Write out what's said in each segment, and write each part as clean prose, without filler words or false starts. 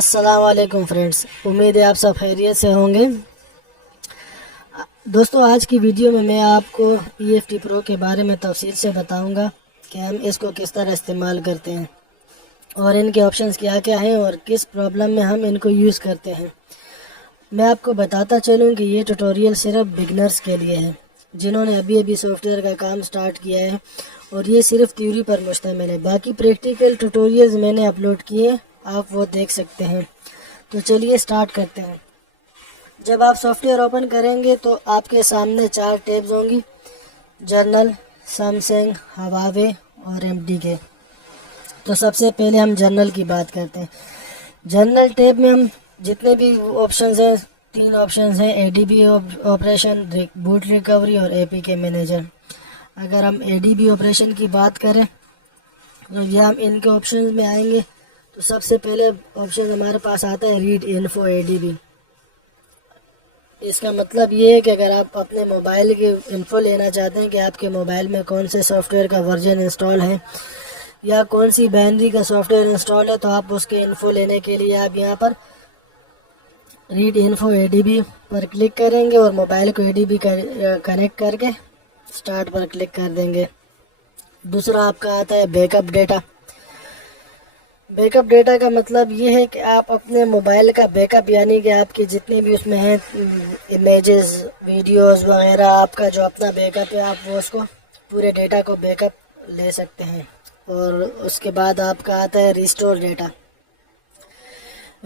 अस्सलाम वालेकुम फ्रेंड्स, उम्मीद है आप सब खैरियत से होंगे। दोस्तों, आज की वीडियो में मैं आपको EFT प्रो के बारे में तफसील से बताऊंगा कि हम इसको किस तरह इस्तेमाल करते हैं और इनके ऑप्शंस क्या क्या हैं और किस प्रॉब्लम में हम इनको यूज़ करते हैं। मैं आपको बताता चलूं कि ये ट्यूटोरियल सिर्फ बिगनर्स के लिए है, जिन्होंने अभी अभी सॉफ्टवेयर का काम स्टार्ट किया है, और ये सिर्फ थ्योरी पर मुश्तमिल है। बाकी प्रैक्टिकल ट्यूटोरियल्स मैंने अपलोड किए, आप वो देख सकते हैं। तो चलिए स्टार्ट करते हैं। जब आप सॉफ्टवेयर ओपन करेंगे तो आपके सामने 4 टैब्स होंगी: जर्नल, सैमसंग, हवावे और MDK। तो सबसे पहले हम जर्नल की बात करते हैं। जर्नल टैब में हम जितने भी ऑप्शंस हैं, 3 ऑप्शंस हैं: ADB ऑपरेशन, बूट रिकवरी और APK मैनेजर। अगर हम ADB ऑपरेशन की बात करें तो यह हम इनके ऑप्शंस में आएंगे। तो सबसे पहले ऑप्शन हमारे पास आता है रीड इन्फो ADB। इसका मतलब ये है कि अगर आप अपने मोबाइल की इन्फो लेना चाहते हैं कि आपके मोबाइल में कौन से सॉफ्टवेयर का वर्जन इंस्टॉल है या कौन सी बाइनरी का सॉफ्टवेयर इंस्टॉल है, तो आप उसके इन्फो लेने के लिए आप यहाँ पर रीड इन्फो ADB पर क्लिक करेंगे और मोबाइल को ADB कनेक्ट करके स्टार्ट पर क्लिक कर देंगे। दूसरा आपका आता है बैकअप डेटा। बैकअप डेटा का मतलब ये है कि आप अपने मोबाइल का बैकअप, यानी कि आपके जितने भी उसमें हैं इमेजेस, वीडियोस वगैरह, आपका जो अपना बैकअप है, आप वो उसको पूरे डेटा को बैकअप ले सकते हैं। और उसके बाद आपका आता है रिस्टोर डेटा।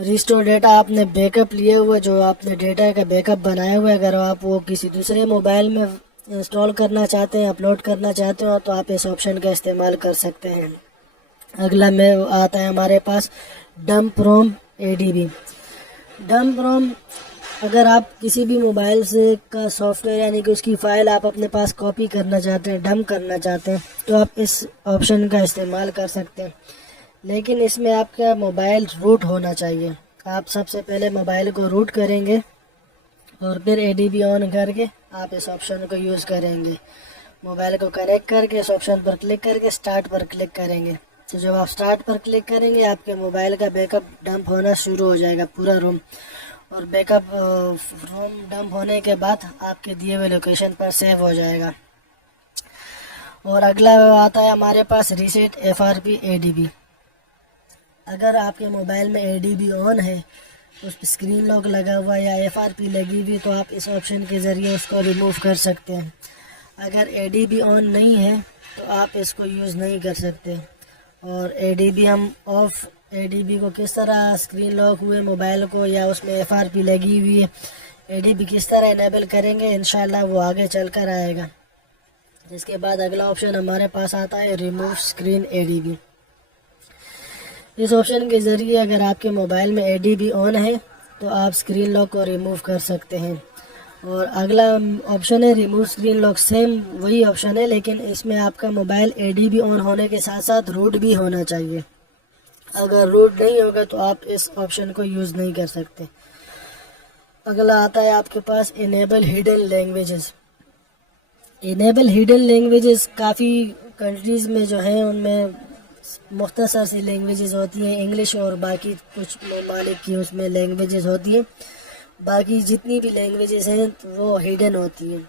रिस्टोर डेटा आपने बैकअप लिए हुए, जो आपने डेटा का बैकअप बनाया हुआ है, अगर आप वो किसी दूसरे मोबाइल में इंस्टॉल करना चाहते हैं, अपलोड करना चाहते हो, तो आप इस ऑप्शन का इस्तेमाल कर सकते हैं। अगला में आता है हमारे पास डंप रोम ADB। डंप रोम, अगर आप किसी भी मोबाइल से का सॉफ्टवेयर यानी कि उसकी फ़ाइल आप अपने पास कॉपी करना चाहते हैं, डंप करना चाहते हैं, तो आप इस ऑप्शन का इस्तेमाल कर सकते हैं। लेकिन इसमें आपका मोबाइल रूट होना चाहिए। आप सबसे पहले मोबाइल को रूट करेंगे और फिर ADB ऑन करके आप इस ऑप्शन को यूज़ करेंगे। मोबाइल को कनेक्ट करके इस ऑप्शन पर क्लिक करके स्टार्ट पर क्लिक करेंगे। तो जब आप स्टार्ट पर क्लिक करेंगे, आपके मोबाइल का बैकअप डंप होना शुरू हो जाएगा, पूरा रोम। और बैकअप रोम डंप होने के बाद आपके दिए हुए लोकेशन पर सेव हो जाएगा। और अगला आता है हमारे पास रीसेट FRP ADB। अगर आपके मोबाइल में ADB ऑन है, उस पर स्क्रीन लॉक लगा हुआ या FRP लगी हुई, तो आप इस ऑप्शन के ज़रिए उसको रिमूव कर सकते हैं। अगर ADB ऑन नहीं है तो आप इसको यूज़ नहीं कर सकते। और ADB हम ऑफ ADB को किस तरह, स्क्रीन लॉक हुए मोबाइल को या उसमें FRP लगी हुई है, ADB किस तरह इनेबल करेंगे, इंशाल्लाह वो आगे चल कर आएगा। इसके बाद अगला ऑप्शन हमारे पास आता है रिमूव स्क्रीन ADB। इस ऑप्शन के ज़रिए अगर आपके मोबाइल में ADB ऑन है तो आप स्क्रीन लॉक को रिमूव कर सकते हैं। और अगला ऑप्शन है रिमूव स्क्रीन लॉक। सेम वही ऑप्शन है, लेकिन इसमें आपका मोबाइल ADB ऑन होने के साथ साथ रूट भी होना चाहिए। अगर रूट नहीं होगा तो आप इस ऑप्शन को यूज़ नहीं कर सकते। अगला आता है आपके पास enable hidden languages. Enable hidden languages काफ़ी कंट्रीज़ में जो हैं उनमें मुख्तसर सी लैंग्वेजेस होती हैं, इंग्लिश और बाकी कुछ ममालिक की उसमें लैंग्वेजेस होती हैं। बाकी जितनी भी लैंग्वेजेस हैं वो हिडन होती हैं।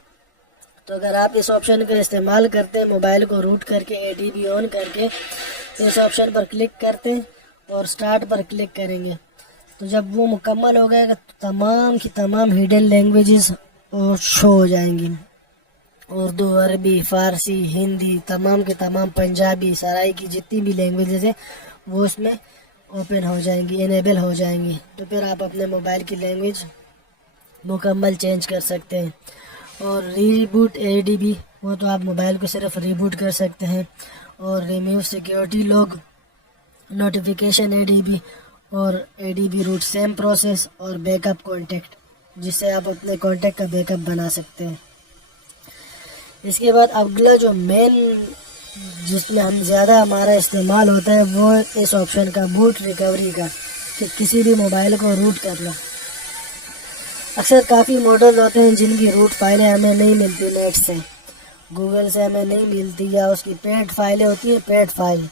तो अगर आप इस ऑप्शन का इस्तेमाल करते हैं, मोबाइल को रूट करके ADB ऑन करके, तो इस ऑप्शन पर क्लिक करते हैं और स्टार्ट पर क्लिक करेंगे, तो जब वो मुकम्मल हो गएगा तो तमाम की तमाम हिडन लैंग्वेजेस शो हो जाएंगी। उर्दू, अरबी, फ़ारसी, हिंदी, तमाम के तमाम, पंजाबी, सराई की जितनी भी लैंग्वेजेस हैं वो उसमें ओपन हो जाएंगी, इनेबल हो जाएंगी। तो फिर आप अपने मोबाइल की लैंग्वेज मुकम्मल चेंज कर सकते हैं। और रीबूट ADB, वो तो आप मोबाइल को सिर्फ रीबूट कर सकते हैं। और remove security log, notification ADB और ADB रूट, सेम प्रोसेस। और बैकअप कॉन्टेक्ट, जिससे आप अपने कॉन्टेक्ट का बैकअप बना सकते हैं। इसके बाद अगला जो मेन जिसमें हम ज़्यादा हमारा इस्तेमाल होता है वो इस ऑप्शन का बूट रिकवरी का, कि किसी भी मोबाइल को रूट करना। अक्सर काफ़ी मॉडल होते हैं जिनकी रूट फाइलें हमें नहीं मिलती नेट से, गूगल से हमें नहीं मिलती, या उसकी पेड फाइलें होती हैं, पेड फाइल।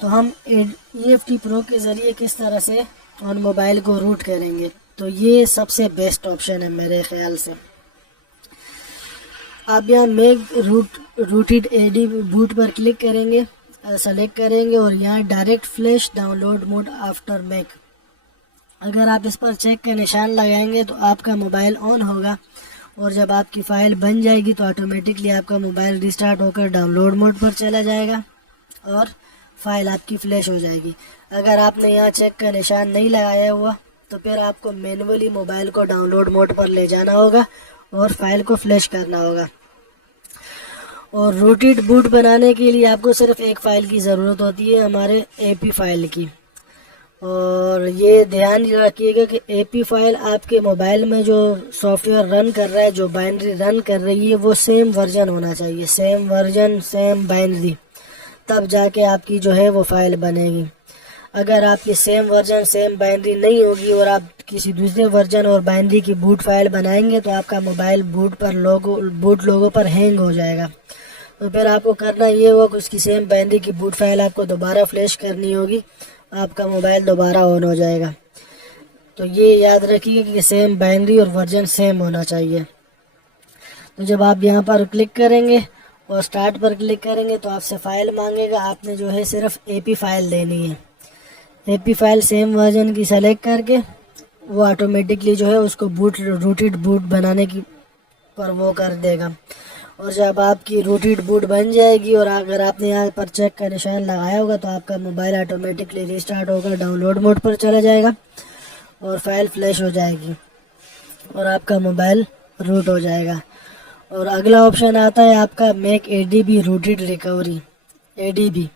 तो हम EFT प्रो के ज़रिए किस तरह से ऑन मोबाइल को रूट करेंगे। तो ये सबसे बेस्ट ऑप्शन है मेरे ख्याल से। आप यहाँ मेक रूटेड एडी बूट पर क्लिक करेंगे, सेलेक्ट करेंगे और यहाँ direct flash download mode after make, अगर आप इस पर चेक का निशान लगाएंगे तो आपका मोबाइल ऑन होगा और जब आपकी फ़ाइल बन जाएगी तो ऑटोमेटिकली आपका मोबाइल रिस्टार्ट होकर डाउनलोड मोड पर चला जाएगा और फ़ाइल आपकी फ्लैश हो जाएगी। अगर आपने यहाँ चेक का निशान नहीं लगाया हुआ तो फिर आपको मैन्युअली मोबाइल को डाउनलोड मोड पर ले जाना होगा और फाइल को फ्लैश करना होगा। और रूटेड बूट बनाने के लिए आपको सिर्फ एक फ़ाइल की ज़रूरत होती है, हमारे एपी फाइल की। और ये ध्यान रखिएगा कि एपी फाइल आपके मोबाइल में जो सॉफ्टवेयर रन कर रहा है, जो बाइनरी रन कर रही है, वो सेम वर्जन होना चाहिए, सेम वर्जन सेम बाइनरी, तब जाके आपकी जो है वो फाइल बनेगी। अगर आपकी सेम वर्जन सेम बाइनरी नहीं होगी और आप किसी दूसरे वर्जन और बाइनरी की बूट फाइल बनाएंगे तो आपका मोबाइल बूट लोगों पर हैंग हो जाएगा। तो फिर आपको करना ये होगा कि उसकी सेम बाइनरी की बूट फाइल आपको दोबारा फ्लैश करनी होगी, आपका मोबाइल दोबारा ऑन हो जाएगा। तो ये याद रखिए कि सेम बाइनरी और वर्जन सेम होना चाहिए। तो जब आप यहाँ पर क्लिक करेंगे और स्टार्ट पर क्लिक करेंगे तो आपसे फ़ाइल मांगेगा, आपने जो है सिर्फ एपी फाइल देनी है। एपी फाइल सेम वर्जन की सेलेक्ट करके वो ऑटोमेटिकली जो है उसको रूटेड बूट बनाने की पर वो कर देगा। और जब आपकी रूटेड बूट बन जाएगी और अगर आपने यहाँ पर चेक का निशान लगाया होगा तो आपका मोबाइल ऑटोमेटिकली रिस्टार्ट होकर डाउनलोड मोड पर चला जाएगा और फाइल फ्लैश हो जाएगी और आपका मोबाइल रूट हो जाएगा। और अगला ऑप्शन आता है आपका make ADB rooted recovery, ADB.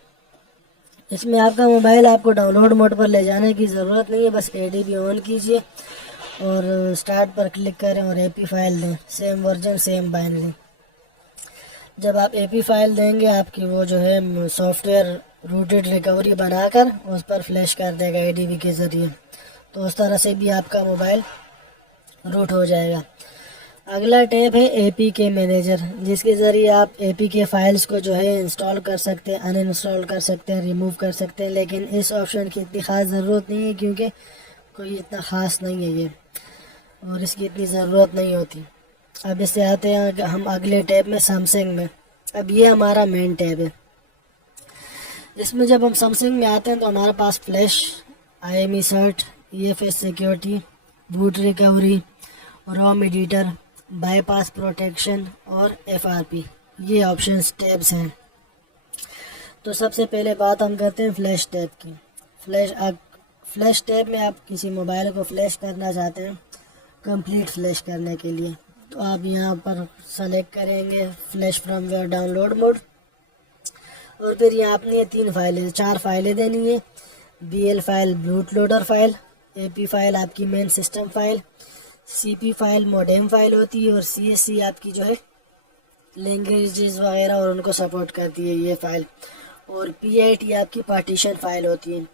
इसमें आपका मोबाइल आपको डाउनलोड मोड पर ले जाने की ज़रूरत नहीं है, बस एडीबी ऑन कीजिए और स्टार्ट पर क्लिक करें और एपी फाइल दें, सेम वर्जन सेम बाइनरी। जब आप एपी फाइल देंगे आपकी वो जो है सॉफ्टवेयर रूटेड रिकवरी बनाकर उस पर फ्लैश कर देगा एडीबी के ज़रिए। तो उस तरह से भी आपका मोबाइल रूट हो जाएगा। अगला टैब है एपीके मैनेजर, जिसके ज़रिए आप एपीके फाइल्स को जो है इंस्टॉल कर सकते हैं, अनइंस्टॉल कर सकते हैं, रिमूव कर सकते हैं। लेकिन इस ऑप्शन की इतनी ख़ास ज़रूरत नहीं है क्योंकि कोई इतना ख़ास नहीं है ये और इसकी इतनी ज़रूरत नहीं होती। अब इससे आते हैं हम अगले टैब में, सैमसंग में। अब ये हमारा मेन टैब है। इसमें जब हम सैमसंग में आते हैं तो हमारे पास flash, IME cert, EFS security, boot recovery, ROM editor, bypass protection और FRP, ये ऑप्शंस टैब्स हैं। तो सबसे पहले बात हम करते हैं फ्लैश टैब की। फ्लैश टैब में आप किसी मोबाइल को फ्लैश करना चाहते हैं कंप्लीट फ्लैश करने के लिए, तो आप यहाँ पर सेलेक्ट करेंगे flash from your download mode और फिर यहाँ अपनी 4 फाइलें देनी है। BL file boot loader file, AP file आपकी main system file, CP file modem file होती है और CSC आपकी जो है लैंग्वेजेस वगैरह और उनको सपोर्ट करती है ये फाइल, और PIT आपकी पार्टीशन फाइल होती है।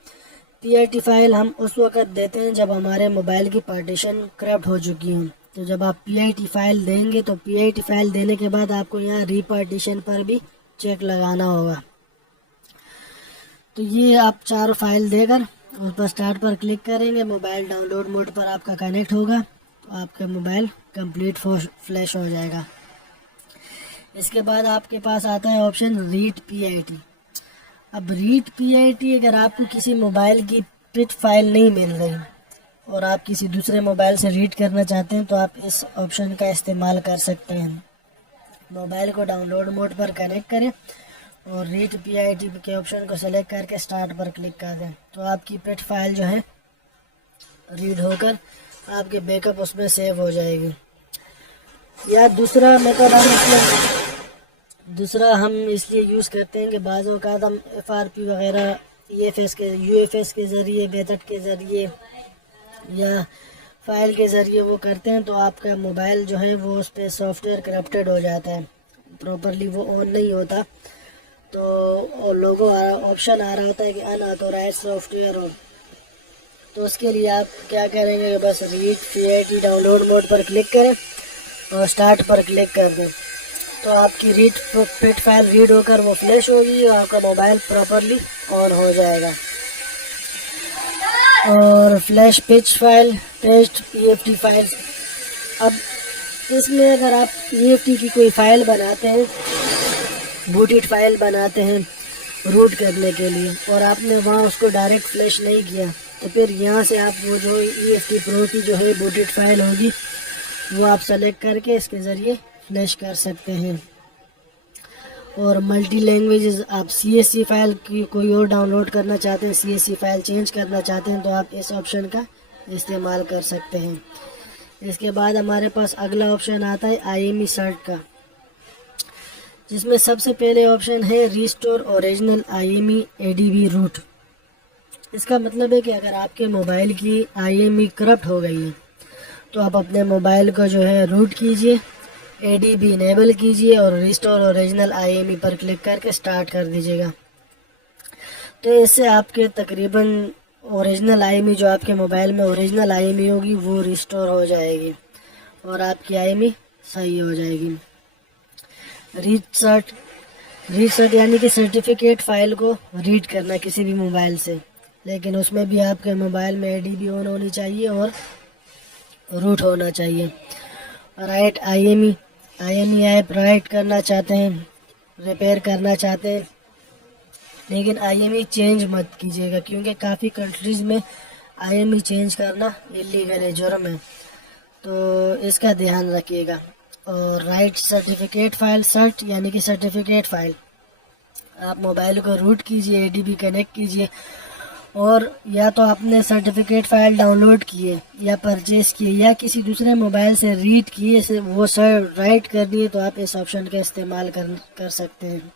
PIT फाइल हम उस वक्त देते हैं जब हमारे मोबाइल की पार्टीशन करप्ट हो चुकी हो। तो जब आप PIT फाइल देंगे तो PIT फाइल देने के बाद आपको यहाँ रीपार्टीशन पर भी चेक लगाना होगा। तो ये आप 4 फाइल देकर उस पर स्टार्ट पर क्लिक करेंगे, मोबाइल डाउनलोड मोड पर आपका कनेक्ट होगा तो आपका मोबाइल कंप्लीट फ्लैश हो जाएगा। इसके बाद आपके पास आता है ऑप्शन रीड PIT। अब रीड PIT अगर आपको किसी मोबाइल की पिट फाइल नहीं मिल रही और आप किसी दूसरे मोबाइल से रीड करना चाहते हैं तो आप इस ऑप्शन का इस्तेमाल कर सकते हैं। मोबाइल को डाउनलोड मोड पर कनेक्ट करें और रीड PIT के ऑप्शन को सेलेक्ट करके स्टार्ट पर क्लिक कर दें तो आपकी पिट फाइल जो है रीड होकर आपके बैकअप उसमें सेव हो जाएगी। या दूसरा मेथड हम इसलिए यूज़ करते हैं कि बाज़ औक़ात हम FRP वगैरह UFS के ज़रिए, मेथड के ज़रिए या फाइल के ज़रिए वो करते हैं तो आपका मोबाइल जो है वो उस पर सॉफ्टवेयर करप्टेड हो जाता है, प्रॉपरली वो ऑन नहीं होता। तो लोगों ऑप्शन आ रहा होता है कि अनऑथोराइज्ड सॉफ्टवेयर हो, तो उसके लिए आप क्या करेंगे कि बस रीड PIT डाउनलोड मोड पर क्लिक करें और स्टार्ट पर क्लिक कर दें तो आपकी पिट फाइल रीड होकर वो फ्लैश होगी और आपका मोबाइल प्रॉपरली ऑन हो जाएगा। और flash patch file, test EFT file. अब इसमें अगर आप EFT की कोई फाइल बनाते हैं, बूटेड फाइल बनाते हैं रूट करने के लिए, और आपने वहाँ उसको डायरेक्ट फ्लैश नहीं किया, तो फिर यहाँ से आप वो जो EFT प्रो की जो है बूटेड फाइल होगी वो आप सेलेक्ट करके इसके ज़रिए फ्लैश कर सकते हैं। और मल्टी लैंग्वेजेस, आप CSC फाइल की कोई और डाउनलोड करना चाहते हैं, CSC फाइल चेंज करना चाहते हैं, तो आप इस ऑप्शन का इस्तेमाल कर सकते हैं। इसके बाद हमारे पास अगला ऑप्शन आता है IME सर्ट का, जिसमें सबसे पहले ऑप्शन है restore original IME ADB root. इसका मतलब है कि अगर आपके मोबाइल की IME करप्ट हो गई है तो आप अपने मोबाइल को जो है रूट कीजिए, ADB इनेबल कीजिए और रिस्टोर ओरिजिनल IME पर क्लिक करके स्टार्ट कर दीजिएगा। तो इससे आपके तकरीबन ओरिजिनल IME जो आपके मोबाइल में ओरिजिनल IME होगी वो रिस्टोर हो जाएगी और आपकी IME सही हो जाएगी। रीड यानी कि सर्टिफिकेट फाइल को रीड करना किसी भी मोबाइल से, लेकिन उसमें भी आपके मोबाइल में ADB ऑन होनी चाहिए और रूट होना चाहिए। राइट IME ऐप राइट करना चाहते हैं, रिपेयर करना चाहते हैं, लेकिन IME चेंज मत कीजिएगा, क्योंकि काफ़ी कंट्रीज़ में IME चेंज करना इलीगल है, जुर्म है, तो इसका ध्यान रखिएगा। और राइट सर्टिफिकेट फाइल, सर्ट यानी कि सर्टिफिकेट फाइल, आप मोबाइल को रूट कीजिए, ADB कनेक्ट कीजिए, और या तो आपने सर्टिफिकेट फाइल डाउनलोड किए या परचेज़ किए या किसी दूसरे मोबाइल से रीड किए से वो सर राइट कर दिए, तो आप इस ऑप्शन का इस्तेमाल कर सकते हैं।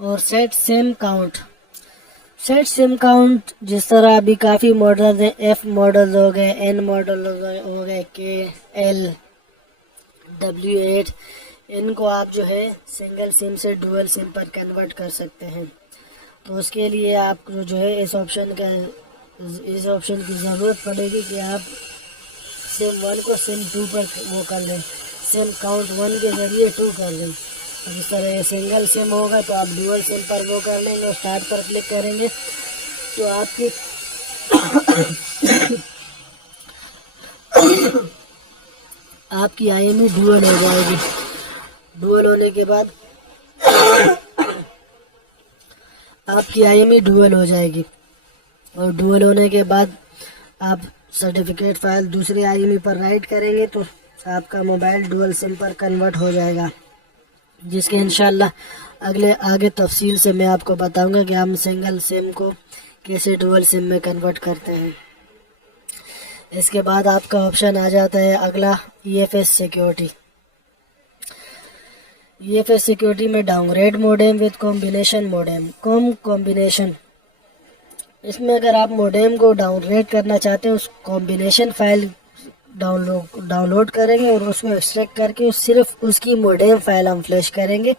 और सेट सिम काउंट, जिस तरह अभी काफ़ी मॉडल हैं, F मॉडल हो गए, N मॉडल हो गए, K, L, W8, इनको आप जो है सिंगल सिम से डुअल सिम पर कन्वर्ट कर सकते हैं। तो उसके लिए आपको जो है इस ऑप्शन की ज़रूरत पड़ेगी कि आप सिम 1 को सिम 2 पर वो कर लें, सिम काउंट 1 के ज़रिए 2 कर लें। और इस तरह सिंगल सिम होगा तो आप डुअल सिम पर वो कर लेंगे और स्टार्ट पर क्लिक करेंगे तो आपकी आपकी IME डुअल हो जाएगी। डुअल होने के बाद आपकी IME डुअल हो जाएगी, और डुअल होने के बाद आप सर्टिफिकेट फाइल दूसरे IME पर राइट करेंगे तो आपका मोबाइल डुअल सिम पर कन्वर्ट हो जाएगा, जिसके इंशाल्लाह आगे तफसील से मैं आपको बताऊंगा कि हम सिंगल सिम को कैसे डुअल सिम में कन्वर्ट करते हैं। इसके बाद आपका ऑप्शन आ जाता है अगला EFS सिक्योरिटी। EFS सिक्योरिटी में downgrade modem with combination modem, combination, इसमें अगर आप मोडेम को डाउनग्रेड करना चाहते हैं, उस कॉम्बिनेशन फाइल डाउनलोड करेंगे और उसको एक्सट्रैक्ट करके सिर्फ उसकी मोडेम फाइल हम फ्लैश करेंगे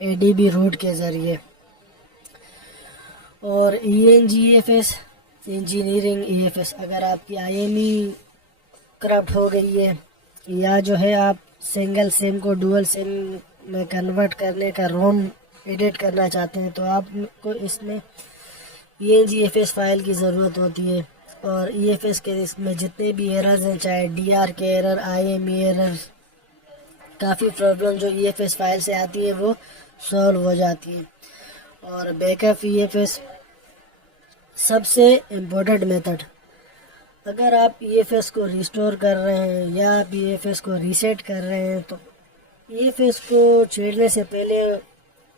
ADB रूट के ज़रिए। और ENGFS, इंजीनियरिंग EFS, अगर आपकी IME करप्ट हो गई है या जो है आप सिंगल सिम को डुअल सिम में कन्वर्ट करने का रोम एडिट करना चाहते हैं, तो आपको इसमें ENGFS फाइल की ज़रूरत होती है। और EFS के इसमें जितने भी एरर्स हैं, चाहे DR के एरर, IME एरर, काफ़ी प्रॉब्लम जो EFS फाइल से आती है वो सॉल्व हो जाती है। और बैकअप EFS सबसे इम्पोर्टेंट मेथड, अगर आप EFS को रिस्टोर कर रहे हैं या आप EFS को रीसेट कर रहे हैं, तो EFS को छेड़ने से पहले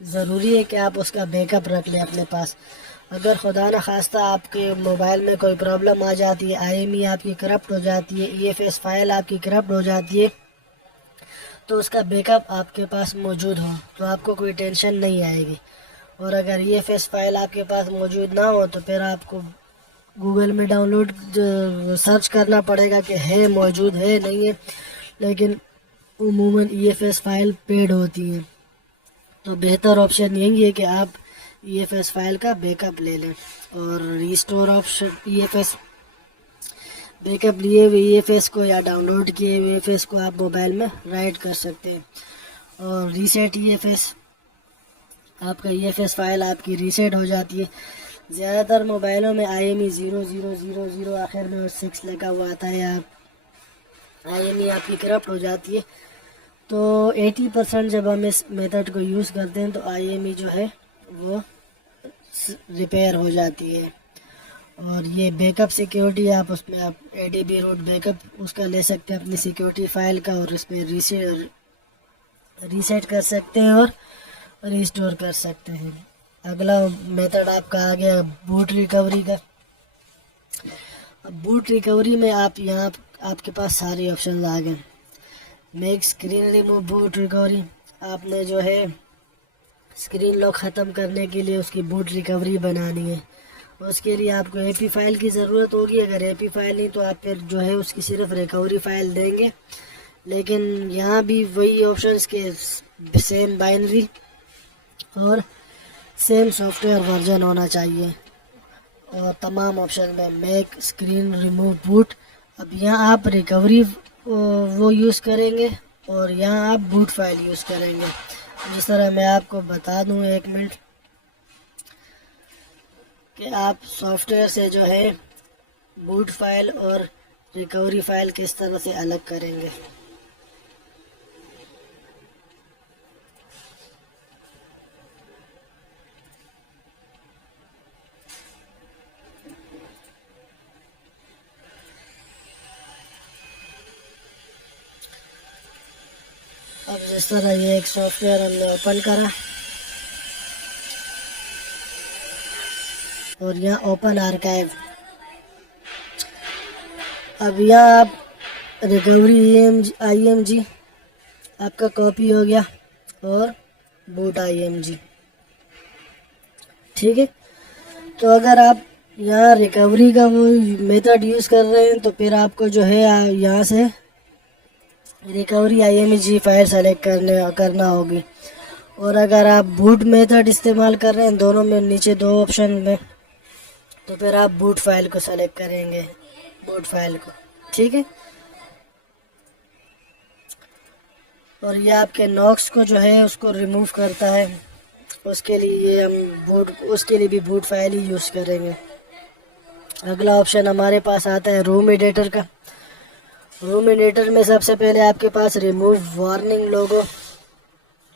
ज़रूरी है कि आप उसका बैकअप रख लें अपने पास। अगर खुदा न खास्ता आपके मोबाइल में कोई प्रॉब्लम आ जाती है, IME आपकी करप्ट हो जाती है, EFS फाइल आपकी करप्ट हो जाती है, तो उसका बैकअप आपके पास मौजूद हो तो आपको कोई टेंशन नहीं आएगी। और अगर EFS फाइल आपके पास मौजूद ना हो तो फिर आपको गूगल में डाउनलोड सर्च करना पड़ेगा कि है मौजूद है नहीं है, लेकिन उमूमन EFS फाइल पेड होती है। तो बेहतर ऑप्शन यही है कि आप EFS फाइल का बैकअप ले लें। और रिस्टोर ऑप्शन EFS बैकअप लिए हुए EFS को या डाउनलोड किए हुए EFS को आप मोबाइल में राइट कर सकते हैं। और रीसेट EFS, आपका EFS फाइल आपकी रीसेट हो जाती है, ज़्यादातर मोबाइलों में IME 0000 आखिर में और 6 लगा हुआ आता है, या IME आपकी करप्ट हो जाती है। तो 80% जब हम इस मेथड को यूज़ करते हैं तो IME जो है वो रिपेयर हो जाती है। और ये बैकअप सिक्योरिटी, आप उसमें आप ADB रूट बैकअप उसका ले सकते हैं अपनी सिक्योरिटी फाइल का, और इसमें रीसेट कर सकते हैं और रिस्टोर कर सकते हैं। अगला मेथड आपका आ गया बूट रिकवरी का। अब बूट रिकवरी में आप यहाँ आपके पास सारे ऑप्शन आ गए। Make screen remove boot recovery, आपने जो है स्क्रीन लॉक ख़त्म करने के लिए उसकी बूट रिकवरी बनानी है। उसके लिए आपको AP फाइल की ज़रूरत होगी। अगर AP फाइल नहीं तो आप फिर जो है उसकी सिर्फ रिकवरी फाइल देंगे। लेकिन यहाँ भी वही ऑप्शंस के सेम बाइनरी और सेम सॉफ्टवेयर वर्जन होना चाहिए, और तमाम ऑप्शन में मेक स्क्रीन रिमूव बूट। अब यहाँ आप रिकवरी वो यूज़ करेंगे और यहाँ आप बूट फाइल यूज़ करेंगे। जिस तरह मैं आपको बता दूँ, 1 मिनट, कि आप सॉफ्टवेयर से जो है बूट फाइल और रिकवरी फाइल किस तरह से अलग करेंगे। अब जिस तरह ये एक सॉफ्टवेयर हमने ओपन करा और यहाँ ओपन आर्काइव, अब यहाँ आप रिकवरी IMG आपका कॉपी हो गया और बूट IMG, ठीक है। तो अगर आप यहाँ रिकवरी का वो मेथड यूज़ कर रहे हैं तो फिर आपको जो है यहाँ से रिकवरी IMG फाइल सेलेक्ट करना होगी। और अगर आप बूट मेथड इस्तेमाल कर रहे हैं, दोनों में नीचे 2 ऑप्शन में, तो फिर आप बूट फाइल को सेलेक्ट करेंगे, बूट फाइल को, ठीक है। और ये आपके नॉक्स को जो है उसको रिमूव करता है। उसके लिए भी बूट फाइल ही यूज़ करेंगे। अगला ऑप्शन हमारे पास आता है रूम एडिटर का। रूम एडिटर में सबसे पहले आपके पास रिमूव वार्निंग लोगो,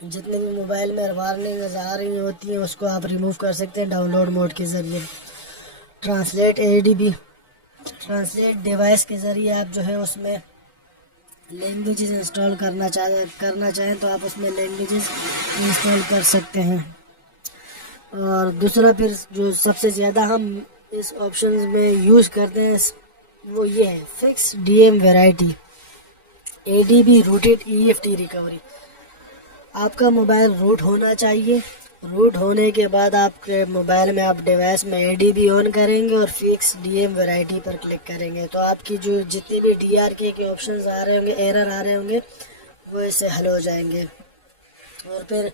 जितने भी मोबाइल में वार्निंग आ रही होती हैं उसको आप रिमूव कर सकते हैं डाउनलोड मोड के ज़रिए। ट्रांसलेट ADB, ट्रांसलेट डिवाइस के ज़रिए आप जो है उसमें लैंग्वेजेस इंस्टॉल करना चाहें तो आप उसमें लैंग्वेजेस इंस्टॉल कर सकते हैं। और दूसरा फिर जो सबसे ज़्यादा हम इस ऑप्शन में यूज़ करते हैं वो ये है fix DM variety ADB rooted EFT recovery. आपका मोबाइल रूट होना चाहिए। रूट होने के बाद आपके मोबाइल में आप डिवाइस में ADB ऑन करेंगे और फिक्स DM वैरायटी पर क्लिक करेंगे तो आपकी जो जितने भी DRK के ऑप्शंस आ रहे होंगे, एरर आ रहे होंगे, वो इससे हल हो जाएंगे। और फिर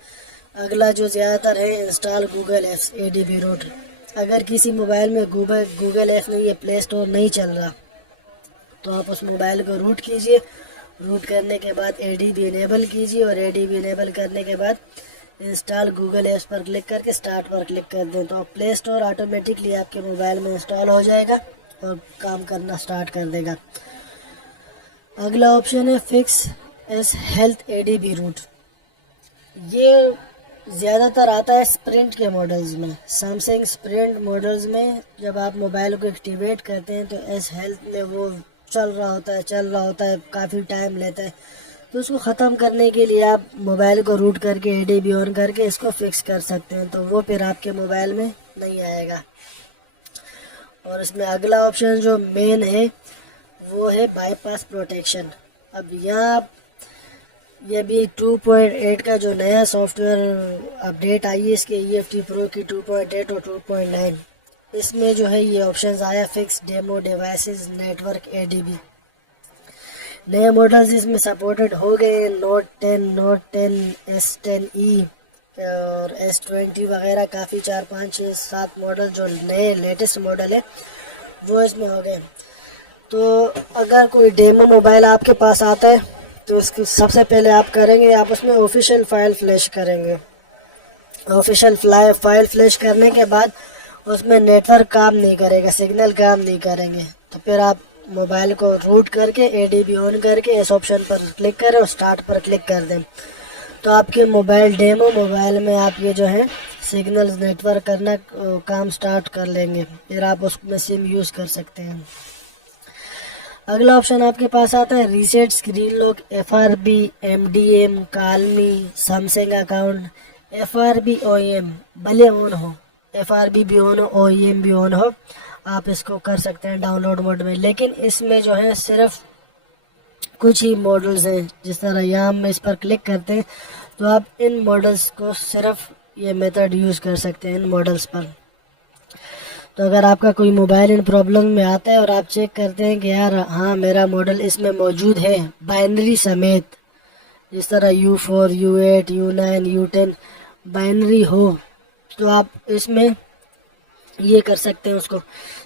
अगला जो ज़्यादातर है install Google apps ADB root. अगर किसी मोबाइल में गूगल ऐप नहीं है, प्ले स्टोर नहीं चल रहा, तो आप उस मोबाइल को रूट कीजिए। रूट करने के बाद ADB इनेबल कीजिए और ADB इनेबल करने के बाद इंस्टॉल गूगल ऐप्स पर क्लिक करके स्टार्ट पर क्लिक कर दें तो प्ले स्टोर ऑटोमेटिकली आपके मोबाइल में इंस्टॉल हो जाएगा और काम करना स्टार्ट कर देगा। अगला ऑप्शन है fix S health ADB root. ये ज़्यादातर आता है स्प्रिंट के मॉडल्स में। सैमसंग स्प्रिंट मॉडल्स में जब आप मोबाइल को एक्टिवेट करते हैं तो एस हेल्थ में वो चल रहा होता है, काफ़ी टाइम लेता है। तो उसको ख़त्म करने के लिए आप मोबाइल को रूट करके ADB ऑन करके इसको फिक्स कर सकते हैं तो वो फिर आपके मोबाइल में नहीं आएगा। और इसमें अगला ऑप्शन जो मेन है वो है बाईपास प्रोटेक्शन। अब यहाँ ये भी 2.8 का जो नया सॉफ्टवेयर अपडेट आई है इसके EFT प्रो की 2.8 और 2.9, इसमें जो है ये ऑप्शंस आया fix demo devices network ADB। नए मॉडल्स इसमें सपोर्टेड हो गए, नोट 10, नोट 10, S10e और S20 वगैरह, काफ़ी 4, 5, 6, 7 मॉडल जो नए लेटेस्ट मॉडल है वो इसमें हो गए। तो अगर कोई डेमो मोबाइल आपके पास आता है तो उसकी सबसे पहले आप करेंगे, आप उसमें ऑफिशियल फ़ाइल फ्लैश करेंगे। ऑफिशियल फाइल फ्लैश करने के बाद उसमें नेटवर्क काम नहीं करेगा, सिग्नल काम नहीं करेंगे, तो फिर आप मोबाइल को रूट करके एडीबी ऑन करके इस ऑप्शन पर क्लिक करें और स्टार्ट पर क्लिक कर दें, तो आपके मोबाइल डेमो मोबाइल में आप ये जो है सिग्नल नेटवर्क करना काम स्टार्ट कर लेंगे, फिर आप उसमें सिम यूज़ कर सकते हैं। अगला ऑप्शन आपके पास आता है reset screen lock, FRB, MDM, कालमी, Samsung account. FRB OEM भले ऑन हो, FRB भी ऑन हो, OEM भी ऑन हो, आप इसको कर सकते हैं डाउनलोड मोड में, लेकिन इसमें जो है सिर्फ कुछ ही मॉडल्स हैं। जिस तरह यहाँ हम इस पर क्लिक करते हैं तो आप इन मॉडल्स को सिर्फ ये मेथड यूज़ कर सकते हैं इन मॉडल्स पर। तो अगर आपका कोई मोबाइल इन प्रॉब्लम में आता है और आप चेक करते हैं कि यार हाँ मेरा मॉडल इसमें मौजूद है बाइनरी समेत, जिस तरह U4, U8, U9, U10 binary हो, तो आप इसमें ये कर सकते हैं, उसको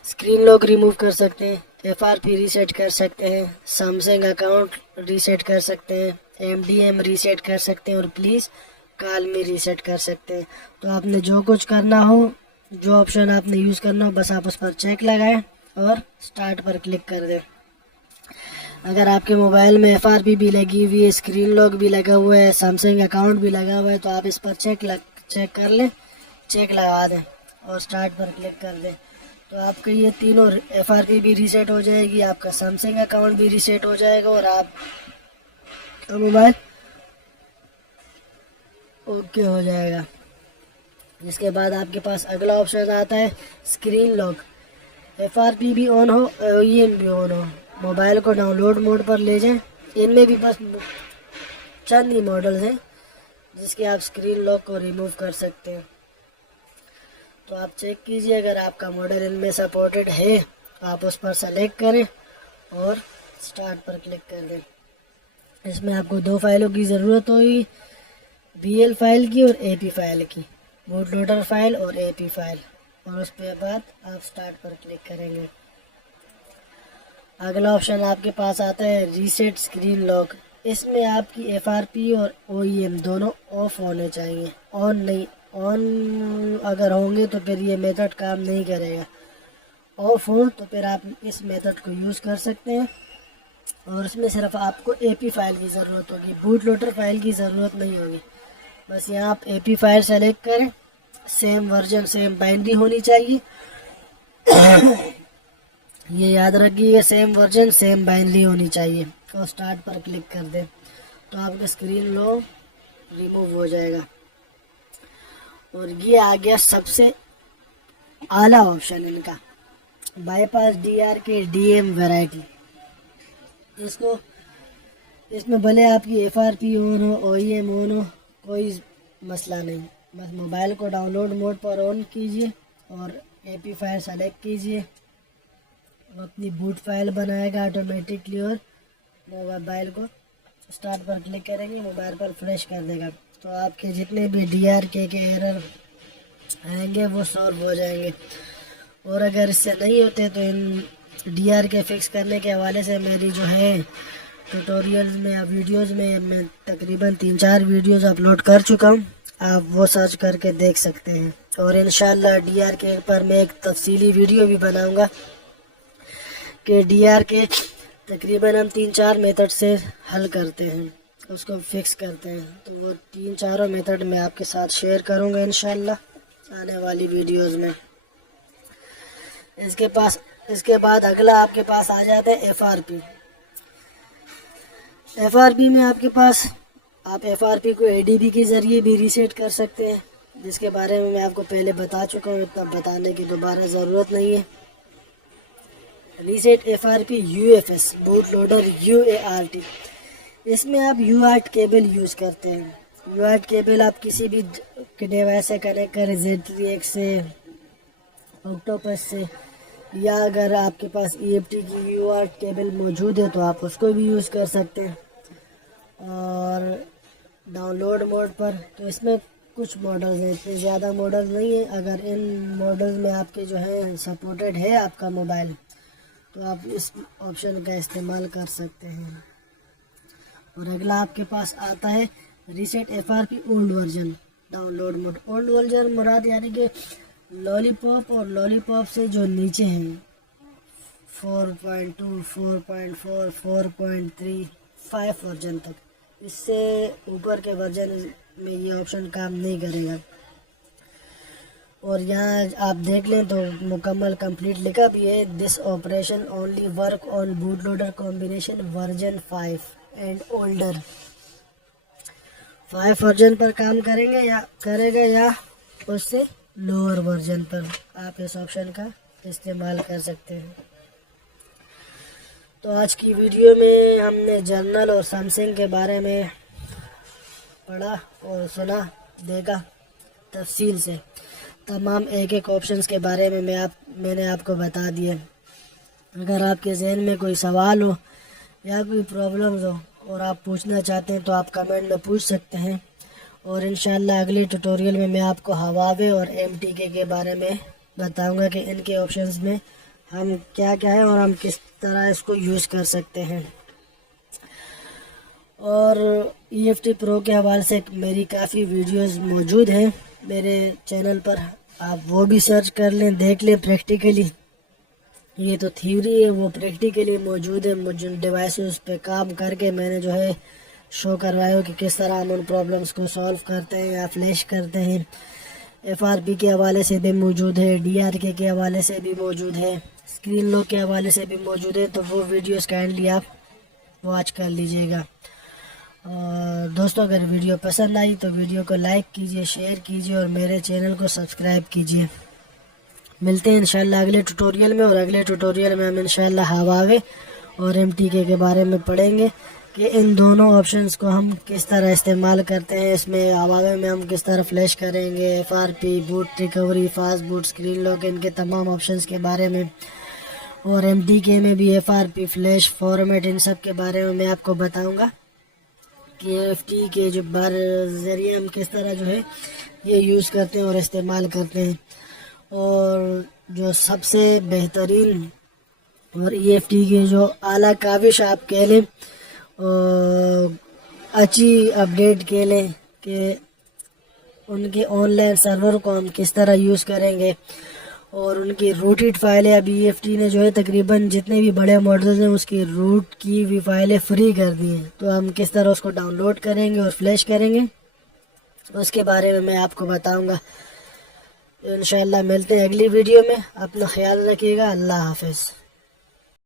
स्क्रीन लॉक रिमूव कर सकते हैं, FRP रीसेट कर सकते हैं, सैमसंग अकाउंट रीसेट कर सकते हैं, MDM रीसेट कर सकते हैं और प्लीज़ कॉल मी रीसेट कर सकते हैं। तो आपने जो कुछ करना हो, जो ऑप्शन आपने यूज़ करना हो, बस आप उस पर चेक लगाएं और स्टार्ट पर क्लिक कर दें। अगर आपके मोबाइल में FRP भी लगी हुई है, स्क्रीन लॉक भी लगा हुआ है, सैमसंग अकाउंट भी लगा हुआ है, तो आप इस पर चेक कर लें, चेक लगा दें और स्टार्ट पर क्लिक कर दें। तो आपके ये तीनों FRP भी रीसेट हो जाएगी, आपका सैमसंग अकाउंट भी रीसेट हो जाएगा और आपका मोबाइल ओके हो जाएगा। इसके बाद आपके पास अगला ऑप्शन आता है स्क्रीन लॉक। FRP भी ऑन हो, OEM भी ऑन हो, मोबाइल को डाउनलोड मोड पर ले जाएं। इनमें भी बस चंद ही मॉडल्स हैं जिसके आप स्क्रीन लॉक को रिमूव कर सकते हैं। तो आप चेक कीजिए, अगर आपका मॉडल इनमें सपोर्टेड है तो आप उस पर सेलेक्ट करें और स्टार्ट पर क्लिक कर दें। इसमें आपको दो फाइलों की ज़रूरत होगी, BL फाइल की और AP फाइल की, बूट लोडर फाइल और AP फाइल, और उस पर बाद आप स्टार्ट पर क्लिक करेंगे। अगला ऑप्शन आपके पास आता है रीसेट स्क्रीन लॉक। इसमें आपकी FRP और OEM दोनों ऑफ होने चाहिए, ऑन नहीं। ऑन अगर होंगे तो फिर ये मेथड काम नहीं करेगा, ऑफ हो तो फिर आप इस मेथड को यूज़ कर सकते हैं और इसमें सिर्फ आपको AP फाइल की ज़रूरत होगी, बूट लोडर फाइल की ज़रूरत नहीं होगी। बस यहाँ आप AP फाइल सेलेक्ट करें, सेम वर्जन सेम बाइनरी होनी चाहिए ये याद रखिए, सेम वर्जन सेम बाइनरी होनी चाहिए, और स्टार्ट पर क्लिक कर दें तो आपका स्क्रीन लॉक रिमूव हो जाएगा। और ये आ गया सबसे आला ऑप्शन इनका, बाईपास DRK DM वैरायटी। इसमें भले आपकी FRP ऑन हो, OEM ऑन हो, कोई मसला नहीं, बस मोबाइल को डाउनलोड मोड पर ऑन कीजिए और AP फाइल सेलेक्ट कीजिए, वो अपनी बूट फाइल बनाएगा ऑटोमेटिकली और मोबाइल को स्टार्ट पर क्लिक करेंगे, मोबाइल पर फ्लैश कर देगा। तो आपके जितने भी DRK के एरर आएंगे वो सॉल्व हो जाएंगे। और अगर इससे नहीं होते तो इन DRK फिक्स करने के हवाले से मेरी जो है ट्यूटोरियल्स में या वीडियोस में मैं तकरीबन 3-4 वीडियोस अपलोड कर चुका हूँ, आप वो सर्च करके देख सकते हैं। और इंशाल्लाह DRK पर मैं एक तफसीली वीडियो भी बनाऊंगा कि DRK तकरीबन हम 3-4 मेथड से हल करते हैं, उसको फिक्स करते हैं, तो वो 3-4 मेथड मैं आपके साथ शेयर करूंगा इंशाल्लाह आने वाली वीडियोस में। इसके बाद अगला आपके पास आ जाता है FRP। FRP में आपके पास आप FRP को ADB के ज़रिए भी रीसेट कर सकते हैं, जिसके बारे में मैं आपको पहले बता चुका हूँ, इतना बताने की दोबारा ज़रूरत नहीं है। Reset FRP UFS boot loader UART, इसमें आप UART केबल यूज़ करते हैं। UART केबल आप किसी भी डिवाइस से कनेक्ट करें, Z3X से, ऑक्टोपस से, या अगर आपके पास EFT की UART केबल मौजूद है तो आप उसको भी यूज़ कर सकते हैं। और डाउनलोड मोड पर तो इसमें कुछ मॉडल्स हैं, इतने ज़्यादा मॉडल नहीं है। अगर इन मॉडल्स में आपके जो है सपोर्टेड है आपका मोबाइल, तो आप इस ऑप्शन का इस्तेमाल कर सकते हैं। और अगला आपके पास आता है reset FRP old version download mode. Old version मुराद यानी कि लॉलीपॉप और लॉलीपॉप से जो नीचे हैं 4.2, 4.4, 4.3, 5 वर्जन तक, इससे ऊपर के वर्जन में ये ऑप्शन काम नहीं करेगा। और यहाँ आप देख लें तो मुकम्मल कंप्लीट लिखा भी है, this operation only work on boot loader combination version 5 and older. 5 version पर काम करेगा या उससे लोअर वर्जन पर आप इस ऑप्शन का इस्तेमाल कर सकते हैं। तो आज की वीडियो में हमने जर्नल और सैमसंग के बारे में पढ़ा और सुना, देखा तफसील से। तमाम एक एक ऑप्शंस के बारे में मैंने आपको बता दिए। अगर आपके जहन में कोई सवाल हो या कोई प्रॉब्लम्स हो और आप पूछना चाहते हैं तो आप कमेंट में पूछ सकते हैं। और इंशाल्लाह अगले ट्यूटोरियल में मैं आपको हवावे और MTK के बारे में बताऊंगा कि इनके ऑप्शंस में हम क्या क्या है और हम किस तरह इसको यूज़ कर सकते हैं। और EFT प्रो के हवाले से मेरी काफ़ी वीडियोस मौजूद हैं मेरे चैनल पर, आप वो भी सर्च कर लें, देख लें प्रैक्टिकली। ये तो थ्योरी है, वो प्रैक्टिकली मौजूद है। मुझे डिवाइसेस पे काम करके मैंने जो है शो करवाया कि किस तरह हम उन प्रॉब्लम्स को सॉल्व करते हैं या फ्लैश करते हैं। FRP के हवाले से भी मौजूद है, DRK के हवाले से भी मौजूद है, स्क्रीन लॉक के हवाले से भी मौजूद है। तो वो वीडियोस काइंडली आप वॉच कर लीजिएगा। और दोस्तों अगर वीडियो पसंद आई तो वीडियो को लाइक कीजिए, शेयर कीजिए और मेरे चैनल को सब्सक्राइब कीजिए। मिलते हैं इंशाल्लाह अगले ट्यूटोरियल में। और अगले ट्यूटोरियल में हम इंशाल्लाह हवावे और MTK के बारे में पढ़ेंगे कि इन दोनों ऑप्शंस को हम किस तरह इस्तेमाल करते हैं। इसमें हवावे में हम किस तरह फ्लैश करेंगे, FRP, boot recovery, fast boot, screen lock, इनके तमाम ऑप्शंस के बारे में। और MTK में भी FRP, फ्लैश, फॉर्मेट, इन सब के बारे में मैं आपको बताऊँगा कि EFT के जो ज़रिए हम किस तरह जो है ये यूज़ करते हैं और इस्तेमाल करते हैं। और जो सबसे बेहतरीन और EFT के जो आला काविश आप कह लें और अच्छी अपडेट कह लें कि उनके ऑनलाइन सर्वर को हम किस तरह यूज़ करेंगे। और उनकी रूटेड फाइलें अभी EFT ने जो है तकरीबन जितने भी बड़े मॉडल्स हैं उसकी रूट की भी फाइलें फ्री कर दी हैं। तो हम किस तरह उसको डाउनलोड करेंगे और फ्लैश करेंगे उसके बारे में मैं आपको बताऊंगा। इंशाल्लाह मिलते हैं अगली वीडियो में। अपना ख्याल रखिएगा। अल्लाह हाफिज़।